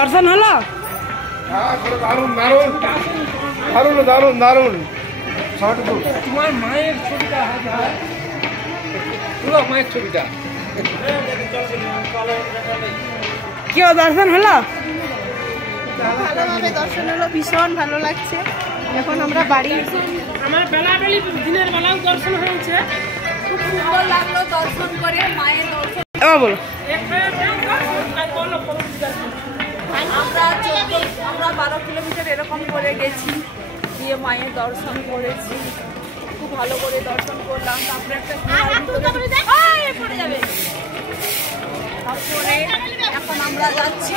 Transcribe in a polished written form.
দর্শন হলো? দারুণ দারুণ দারুণ দারুণ দারুণ। তোমার মায়ের ছবিটা তুলো, মায়ের ছবিটা। কি দর্শন হলো? ভালোভাবে দর্শন হলো, ভীষণ ভালো লাগছে। এখন আমরা বাড়ি, আমার বেলাবেলি দিনের বেলাও দর্শন হয়েছে, খুব সুন্দর লাগলো দর্শন করে, মায়ের দর্শন। বলো। আমরা 12 কিলোমিটার এরকম করে গেছি, গিয়ে মায়ের দর্শন করেছি, খুব ভালো করে দর্শন করলাম। তারপরে একটা পড়ে যাবে, তারপরে এখন আমরা যাচ্ছি।